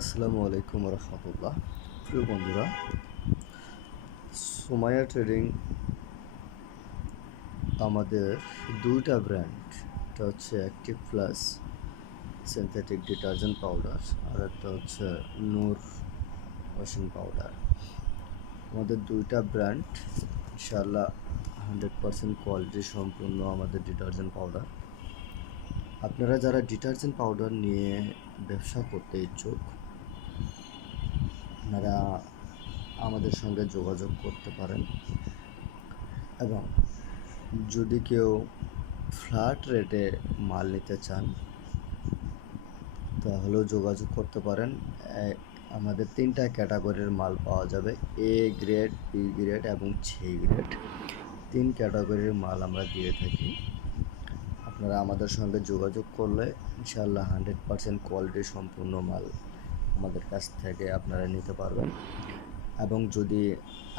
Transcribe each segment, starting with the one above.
আসসালামু আলাইকুম রহমতুল্লাহ। প্রিয় বন্ধুরা, সুমাইয়া ট্রেডিং আমাদের দুইটা ব্র্যান্ড, একটা হচ্ছে Active plus synthetic detergent powder, আর একটা হচ্ছে নূর ওয়াশিং পাউডার। আমাদের দুইটা ব্র্যান্ড ইনশাআল্লাহ 100% কোয়ালিটি সম্পূর্ণ আমাদের ডিটারজেন্ট পাউডার। আপনারা যারা ডিটারজেন্ট পাউডার নিয়ে ব্যবসা করতে ইচ্ছুক, আপনারা আমাদের সঙ্গে যোগাযোগ করতে পারেন, এবং যদি কেউ ফ্ল্যাট রেটে মাল নিতে চান তাহলেও যোগাযোগ করতে পারেন। আমাদের 3টা ক্যাটাগরির মাল পাওয়া যাবে: এ গ্রেড, বি গ্রেড এবং সি গ্রেড। 3 ক্যাটাগরির মাল আমরা দিয়ে থাকি। আপনারা আমাদের সঙ্গে যোগাযোগ করলে ইনশাআল্লাহ 100% কোয়ালিটি সম্পূর্ণ মাল আমাদের কাছ থেকে আপনারা নিতে পারবেন। এবং যদি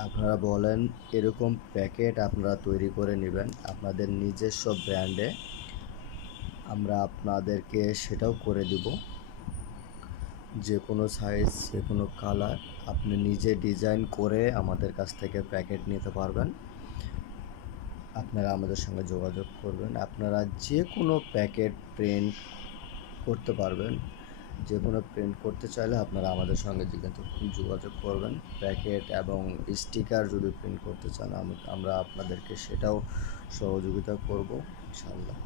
আপনারা বলেন এরকম প্যাকেট আপনারা তৈরি করে নেবেন আপনাদের নিজস্ব ব্র্যান্ডে, আমরা আপনাদেরকে সেটাও করে দিব। যে কোনো সাইজ, যে কোনো কালার আপনি নিজে ডিজাইন করে আমাদের কাছ থেকে প্যাকেট নিতে পারবেন। আপনারা আমাদের সঙ্গে যোগাযোগ করবেন, আপনারা যে কোনো প্যাকেট প্রিন্ট করতে পারবেন। যে কোনো প্রিন্ট করতে চাইলে আপনারা আমাদের সঙ্গে যোগাযোগ করবেন। প্যাকেট এবং স্টিকার যদি প্রিন্ট করতে চান আমরা আপনাদেরকে সেটাও সহযোগিতা করব ইনশাআল্লাহ।